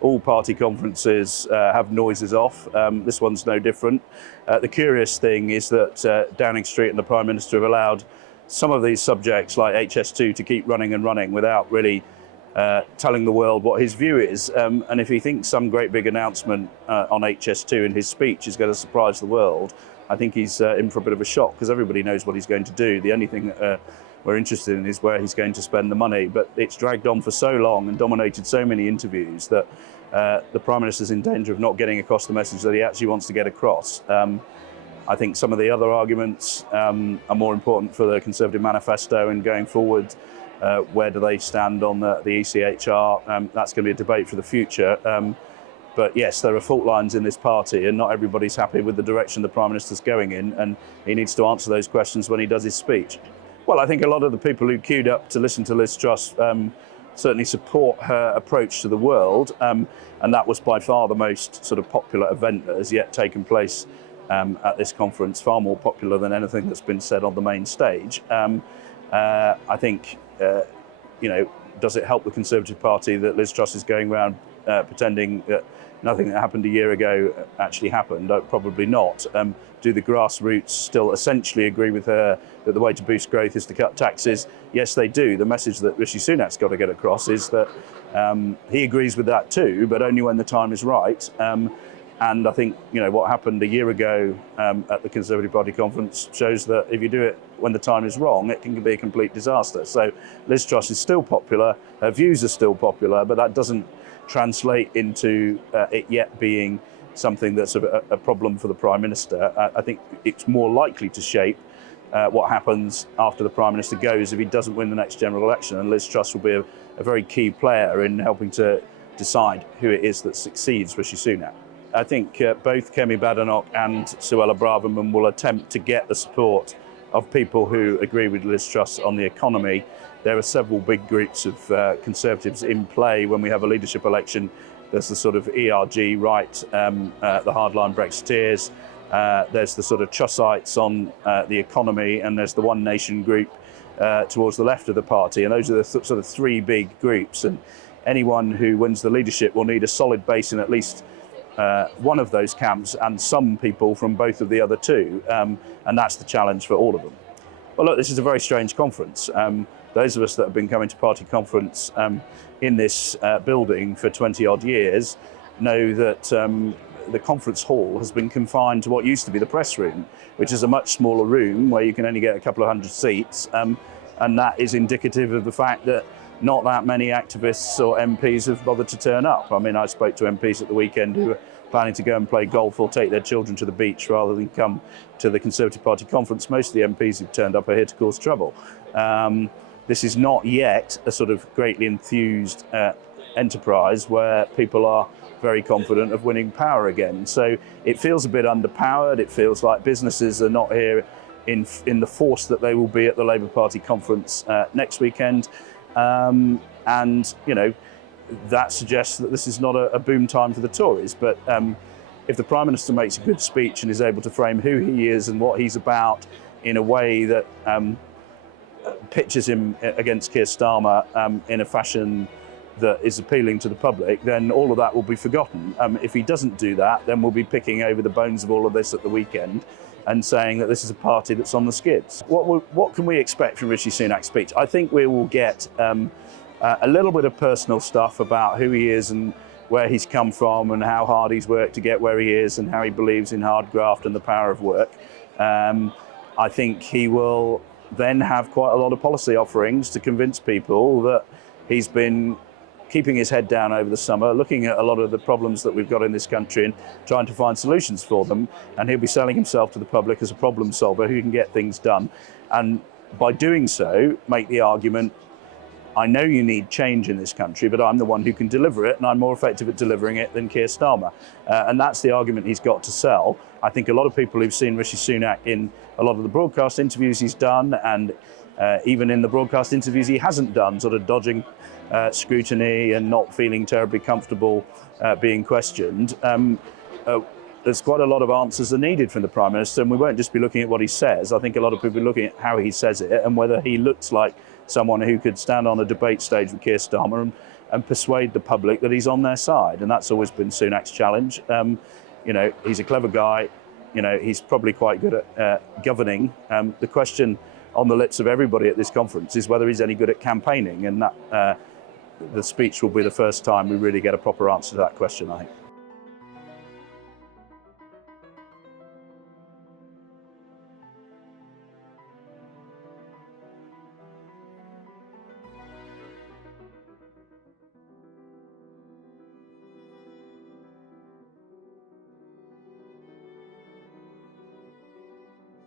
all party conferences have noises off. This one's no different. The curious thing is that Downing Street and the Prime Minister have allowed some of these subjects like HS2 to keep running and running without really telling the world what his view is. And if he thinks some great big announcement on HS2 in his speech is going to surprise the world, I think he's in for a bit of a shock, because everybody knows what he's going to do. The only thing that we're interested in is where he's going to spend the money. But it's dragged on for so long and dominated so many interviews that the Prime Minister's in danger of not getting across the message that he actually wants to get across. I think some of the other arguments are more important for the Conservative manifesto and going forward. Where do they stand on the ECHR? That's going to be a debate for the future. But yes, there are fault lines in this party, and not everybody's happy with the direction the Prime Minister's going in, and he needs to answer those questions when he does his speech. Well, I think a lot of the people who queued up to listen to Liz Truss certainly support her approach to the world, and that was by far the most sort of popular event that has yet taken place at this conference, far more popular than anything that's been said on the main stage. I think, does it help the Conservative Party that Liz Truss is going around pretending that nothing that happened a year ago actually happened? Probably not. Do the grassroots still essentially agree with her that the way to boost growth is to cut taxes? Yes, they do. The message that Rishi Sunak's got to get across is that he agrees with that too, but only when the time is right. And I think, what happened a year ago at the Conservative Party conference shows that if you do it when the time is wrong, it can be a complete disaster. So Liz Truss is still popular, her views are still popular, but that doesn't translate into it yet being something that's a problem for the Prime Minister. I think it's more likely to shape what happens after the Prime Minister goes if he doesn't win the next general election, and Liz Truss will be a very key player in helping to decide who it is that succeeds Rishi Sunak. I think both Kemi Badenoch and Suella Braverman will attempt to get the support of people who agree with Liz Truss on the economy. There are several big groups of Conservatives in play when we have a leadership election. There's the sort of ERG right, the hardline Brexiteers. There's the sort of Trussites on the economy, and there's the One Nation group towards the left of the party. And those are the sort of three big groups. And anyone who wins the leadership will need a solid base in at least one of those camps and some people from both of the other two, and that's the challenge for all of them. Well, look, this is a very strange conference. Those of us that have been coming to party conference in this building for 20 odd years know that the conference hall has been confined to what used to be the press room, which is a much smaller room where you can only get a couple of hundred seats, and that is indicative of the fact that not that many activists or MPs have bothered to turn up. I mean, I spoke to MPs at the weekend who were planning to go and play golf or take their children to the beach rather than come to the Conservative Party conference. Most of the MPs who've turned up are here to cause trouble. This is not yet a sort of greatly enthused enterprise where people are very confident of winning power again. So it feels a bit underpowered. It feels like businesses are not here in the force that they will be at the Labour Party conference next weekend. And that suggests that this is not a boom time for the Tories. But if the Prime Minister makes a good speech and is able to frame who he is and what he's about in a way that pitches him against Keir Starmer in a fashion that is appealing to the public, then all of that will be forgotten. If he doesn't do that, then we'll be picking over the bones of all of this at the weekend and saying that this is a party that's on the skids. What can we expect from Rishi Sunak's speech? I think we will get a little bit of personal stuff about who he is and where he's come from and how hard he's worked to get where he is and how he believes in hard graft and the power of work. I think he will then have quite a lot of policy offerings to convince people that he's been keeping his head down over the summer, looking at a lot of the problems that we've got in this country and trying to find solutions for them. And he'll be selling himself to the public as a problem solver who can get things done. And by doing so, make the argument, I know you need change in this country, but I'm the one who can deliver it, and I'm more effective at delivering it than Keir Starmer. And that's the argument he's got to sell. I think a lot of people who've seen Rishi Sunak in a lot of the broadcast interviews he's done, and even in the broadcast interviews he hasn't done, sort of dodging scrutiny and not feeling terribly comfortable being questioned. There's quite a lot of answers are needed from the Prime Minister, and we won't just be looking at what he says. I think a lot of people are looking at how he says it and whether he looks like someone who could stand on a debate stage with Keir Starmer and persuade the public that he's on their side. And that's always been Sunak's challenge. He's a clever guy. He's probably quite good at governing. The question on the lips of everybody at this conference is whether he's any good at campaigning, and that the speech will be the first time we really get a proper answer to that question, I think.